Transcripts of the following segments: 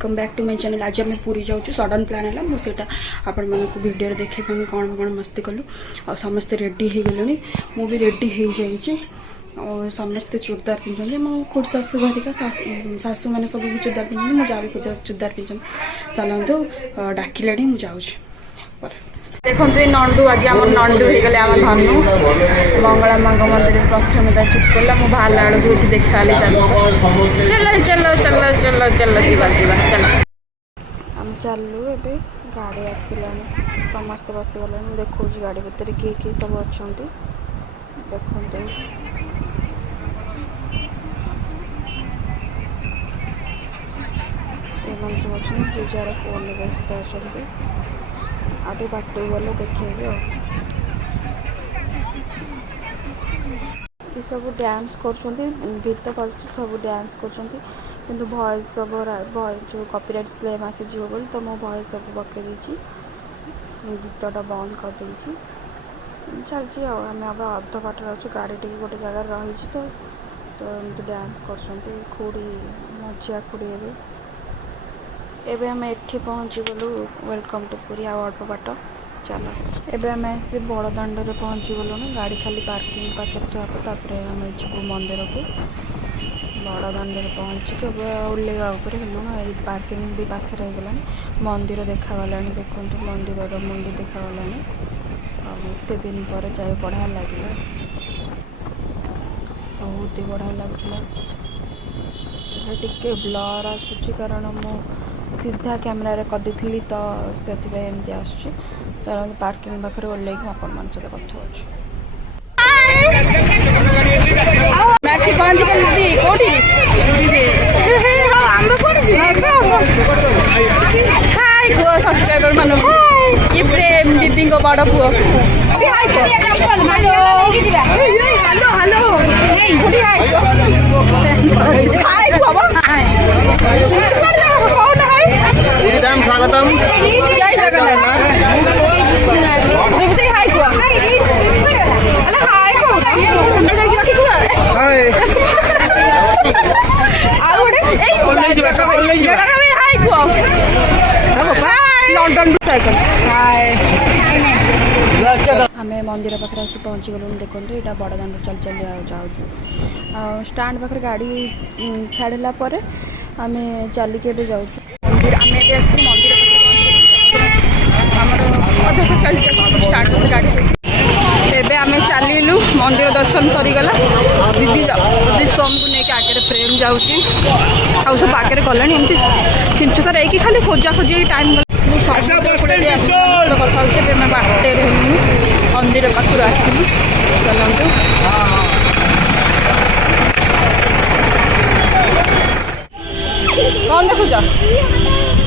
Welcome back to my channel. आज आम पूरी जाऊँ सडन प्लान है मुझे आपण मानक वीडियो देखे कौन कौन मस्ती कलु आ समस्ते रेडी हो गले मु भी रेडी हो जाइए और समस्ते चूड़दार पिंधे मो खुद सासू घरिका सासू मैंने सब भी चूड़दार पिंधे मो जा भी चूड़दार पिंधे चलतु डाकिले मुझे देखो ये नंडू आज आम नंडू हो गले आम धनु मंगला माँ मंदिर प्रथम चुप कला मु बाहर बेलू ये देखा चलो चलो चलो चलो चलो जीवा जीवा चलो आम चलू ए गाड़ी आसला समस्ते बसीगले देखो गाड़ी भितर किए किए सब अच्छा देखते सब अच्छे जे जार फोन व्यस्त अच्छा आगे बाटे गले देखिए ये सब डांस कर गीत कर सब डांस कर वॉइस सब जो कॉपीराइट क्लेम आसीज बोली तो मो वॉइस सब पकई गीतटा बंद कर चलती आम अब अध बाट अच्छे गाड़ी टी गोटे जगार रही तो एमती डांस कर खुड़ी मझिया खुड़ी एबे आम एठी पहुँची गलु वेलकम टू पूरी आ अल्प बाट चलो एबे आम आसी बड़दाण्ड में पहुँची गलु गाड़ी खाली पार्किंग पाखे तापर आम जीवु मंदिर को बड़दाण्ड में पहुँचिक ओल्लेगा हेलुन पार्किंग भी पाखे रहीगला मंदिर देखागला देखो मंदिर मुंडी देखागला एत दिन पर जाए बढ़िया लगे बहुत ही बढ़िया लगुला टिके ब्लर आसूची कारण मु सीधा कैमेरा रे कर दी तो से एमती आसूची तो पार्किंग पाखे ओल्ल आपण मान सहित कथा पहुँच गली कौटी हाय गो सब्सक्राइबर मान ये प्रेम दीदी को बड़ पुओ स्वागतम जय जगन्नाथ हाय को अरे हाय को हाय हाय को लंडन साइकिल हाय आम मंदिर पाखे आसी पहुँची गलु देखो यहाँ बड़दाण्ड चल चल जाऊँ स्टाण्ड पाखे गाड़ी छाड़ा आम चलिके जाऊँ मंदिर आम मंदिर पाखे आम चलू मंदिर दर्शन सरीगला दीदी दीदी स्वामी को लेकिन आगे प्रेम जाऊँगी आ सब आगे गलानी एमती चिंचुतर रही खाली खोजा खोजी टाइम बाटे मंदिर पाखर आसली चलतु कौन देखुच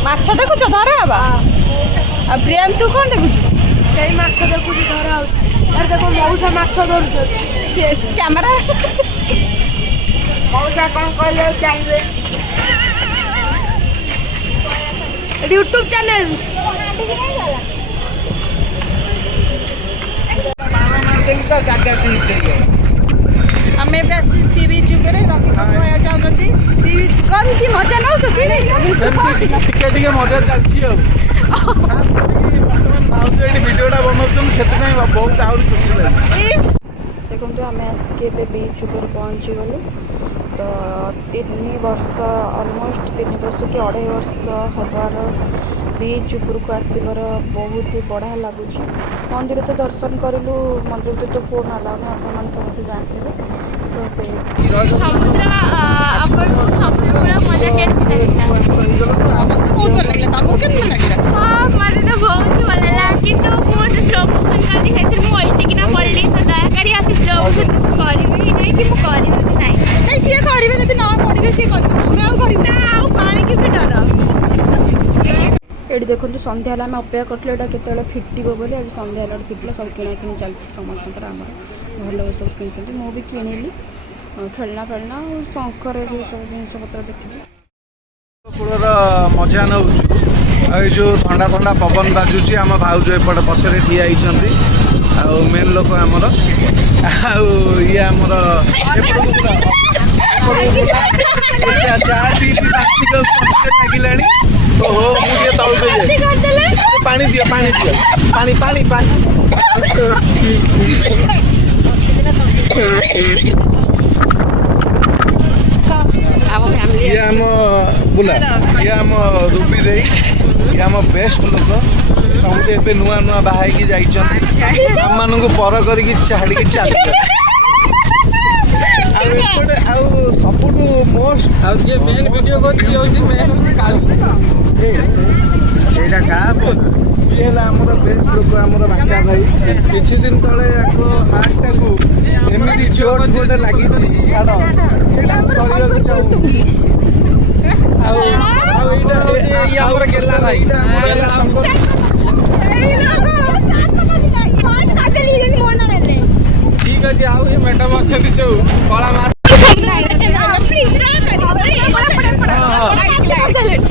माछ देखुच धरा हवा आ प्रियम तू कौन देखुच देखुच धरा देखो मौसा माछ धरुछ कैमेरा मौसा कौन कहले चाहिए यूट्यूब चैनल आम सी बीच चाहते सी बीच कौन की मजा नौ मजा चलती भिडियोटा बना बहुत देखो आम आसिक बीच ऊपर पहुँची गलु तो 3 वर्ष ऑलमोस्ट 3 वर्ष कि 2.5 वर्ष हबार बीच ऊपर को आसबार बहुत ही बढ़िया लगुच मंदिर तो दर्शन करूँ मंदिर तो फोन अलाउ नहीं आप समस्त जानते तो से समुद्र मजा बहुत भल लगे तुमको के लगे हाँ मत तो बहुत ही भल लगा कि स्लो मोशन कर पड़ी तो दयाकारी आके स्लो मोशन करी नहीं कि करी नहीं सी करेंगे जब ना पड़े सी ये देखो सन्ध्या आम अपेक्षा करूँ यहाँ के फिटो बोली आज सन्ध्या फिटला सब किଣା किणी चलती समस्त आम भल सब कि मुझे किणिली खेलना फेलना शंकर सब जिनपतर देखी कूलर मजा नौ जो ठंडा ठंडा पवन बाजुची आम भाउज एपटे पछरे ठिया होती ଆଉ ମେନ୍ ଲୋକ ଆମର ଆଉ ଇଏ ଆମର ଚା ପିଇକି ଲାଗିଲାଣି। ଓହୋ ମୁଁ ଟିକେ ତଳକୁ ଯାଏ ପାଣି ଦିଅ ପାଣି ଦିଅ ପାଣି ପାଣି ପାଣି ଇଏ ଆମ ବୁଲା ଇଏ ଆମ ରୁବି ଦେଇ ଇଏ ଆମ ବେଷ୍ଟ ଲୋକ ସବୁଠୁ ଏବେ ନୂଆ ନୂଆ ବାହା ହେଇକି ଯାଇଛନ୍ତି ଆମମାନଙ୍କୁ ପର କରିକି ଛାଡ଼ିକି ଚାଲିଲେ। ଆଉ ଏପଟେ ଆଉ ସବୁଠୁ ମୋଷ୍ଟ ଆଉ ଯିଏ ମେନ୍ ଭିଡ଼ିଓ କରୁଛି ହଉଛି ଏଇଟା କାହା ଇଏ ହେଲା ଆମର ବେଷ୍ଟ ଲୋକ ଆମର ବାଙ୍କା ଭାଇ। କିଛି ଦିନ ତଳେ ଆଙ୍କ ହାର୍ଟଟାକୁ ଏମିତି ଚୋଟ ଗୋଟେ ଲାଗିଛି ଛାଡ଼ ସେଇଟା କରିବାକୁ ଚାହୁଁ। ଆଉ ଆଉ ଏଇଟା ଆମର ଗେଲା ଭାଇ ଠିକ ଅଛି। ଆଉ ଏ ମ୍ୟାଡାମ ଅଛନ୍ତି ଯୋଉ କଳା ମାସ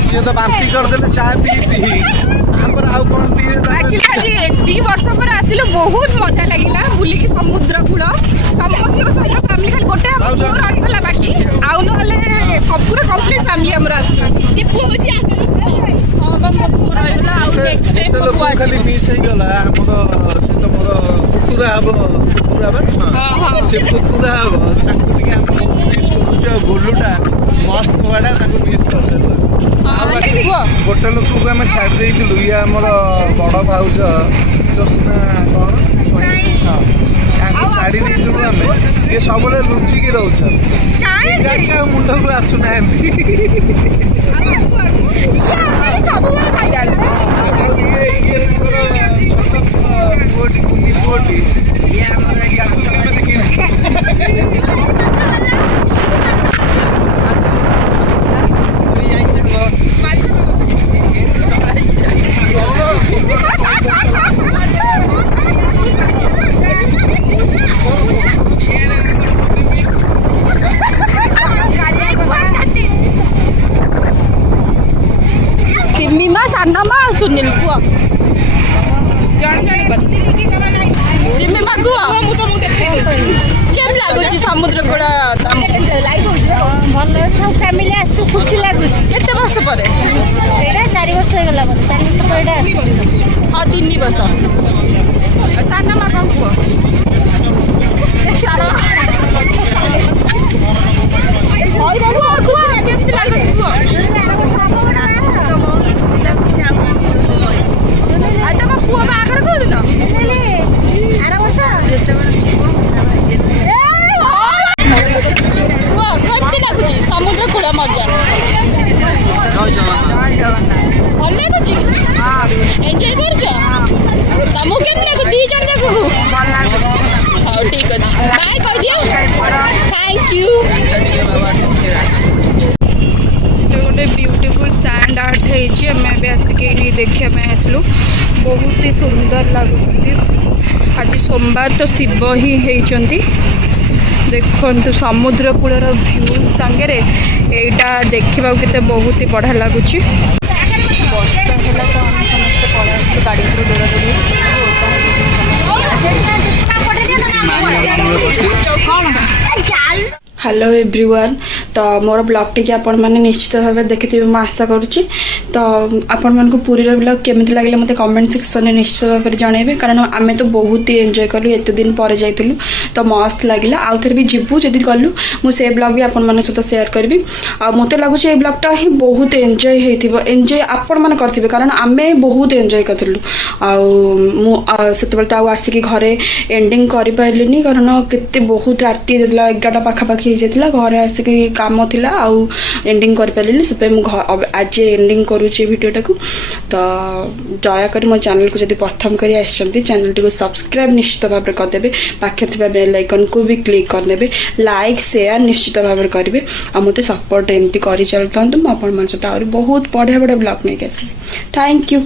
ସିଏ ତ ବାନ୍ତି କରିଦେଲେ ଚା ପିଇବି ଆମର ଆଉ କଣ ପିଇବେ। 2 ବର୍ଷ ପରେ ଆସିଲୁ ବହୁତ ମଜା ଲାଗିଲା ବୁଲିକି ସମୁଦ୍ର କୂଳ ସମସ୍ତଙ୍କ ସହିତ ଫ୍ୟାମିଲି ଖାଲି ଗୋଟେ ରହିଗଲା ବାକି ଆଉ ନହେଲେ ସବୁରେ କମ୍ପ୍ଲିଟ ଫ୍ୟାମିଲି ଆମର ଆସିଥିଲା। ରହିଗଲା ଆଉ ନେକ୍ସଟ ଡେ ଖାଲି ମିସ୍ ହେଇଗଲା ଆମର ସେ ତ ମୋର ପୁତୁରା ହବ ସେ ପୁତୁରା ହବ ତାକୁ ଟିକେ ଆମେ ମିସ୍ କରୁଛୁ। ଆଉ ଗୋଲୁଟା ମସ୍ତ ନୂଆଟା ତାକୁ ମିସ୍ କରିଦେଲୁ। ଗୋଟେ ଲୋକକୁ ଆମେ ଛାଡ଼ି ଦେଇଥିଲୁ ଇଏ ଆମର ବଡ଼ ଭାଉଜ ଜୋସ୍ନା କଣ ତାଙ୍କୁ ଛାଡ଼ି ଦେଇଥିଲୁ ଆମେ ଇଏ ସବୁବେଳେ ଲୁଚିକି ରହୁଛନ୍ତି ଆଉ ମୁଣ୍ଡକୁ ଆସୁନାହାନ୍ତି। ପୁଅଟି କୁନି ପୁଅଟି ଇଏ ଆମର ସିମିମା ସାନମା ଆଉ ସୁନିଲ ପୁଅ ଜଣେ ସିମିମା କୁହ କେମିତି ଲାଗୁଛି ସମୁଦ୍ର କୂଳ ଭଲ ସବୁ ଫ୍ୟାମିଲି ଆସିଛୁ ଖୁସି ଲାଗୁଛି। କେତେ ବର୍ଷ ପରେ? ଏଇଟା 4 ବର୍ଷ ହେଇଗଲା 4 ବର୍ଷ ପରେ ଏଇଟା ଆସିଛୁ। ହଁ 3 ବର୍ଷ। ସାନମା କଣ କୁହ? କେମିତି ଲାଗୁଛି କୁହ? ଆଉ ତମ ପୁଅ ବାହାଘର କୋଉଦିନ? ଆର ବର୍ଷ କୁହ କେମିତି ଲାଗୁଛି ସମୁଦ୍ର କୂଳ ମଜା? ଭଲ ଲାଗୁଛି? ଏନ୍ଜୟ କରୁଛ? ତମକୁ କେମିତି ଲାଗୁଛି 2 ଜଣ ଯାକକୁ? ହଉ ଠିକ ଅଛି ବାଏ କହିଦିଅ ଥ୍ୟାଙ୍କ ୟୁ। ଗୋଟେ ब्यूटीफुल सैंड आर्ट होती है मैं भी आसिक देखा आसलु बहुत ही सुंदर लगुच। आज सोमवार तो शिव ही होती देखु समुद्र कूलर भ्यू सांगे एटा देखा के बहुत ही बढ़िया लगुच। वर्षा है तो समस्त पड़ा गाड़ी हेलो एवरीवन तो मोर ब्लॉग टी आपण मैंने निश्चित भाव देखिए मैं आशा करुच्ची तो आपण मानक पुरी ब्लॉग केमी लगे मत कमेंट सेक्शन में निश्चित भाव में जनइबे कारण आम तो बहुत ही एंजॉय कलु एत दिन पर जाइलु तो मस्त लगे आउ थे भी जीवु जदि कलु मुझे ब्लॉग भी आपण मान सहित शेयर करी मत लगुच ये ब्लॉगटा ही बहुत एंजॉय एंजॉय आपण मैंने करेंगे कारण आम बहुत एंजॉय करूँ से तो आसिक घरे एंडिंग कर पार्लिनी कारण केते बहुत राति 11टा पाखापाखि जाता घरे आसिक काम थिला आउ एंडिंग कर पार्लिनी से आज एंडिंग करुच्ची वीडियोटा को तो दयाकोरी मो चैनल को जब प्रथम कर चैनल टी को सब्सक्राइब निश्चित भाव में करदे पाखे बेल आइकन को भी क्लिक करदे लाइक शेयर निश्चित भाव में करेंगे आ मत सपोर्ट एमती कर चलता मुझे बहुत बढ़िया बढ़िया ब्लॉग नहीं आसि। Thank you.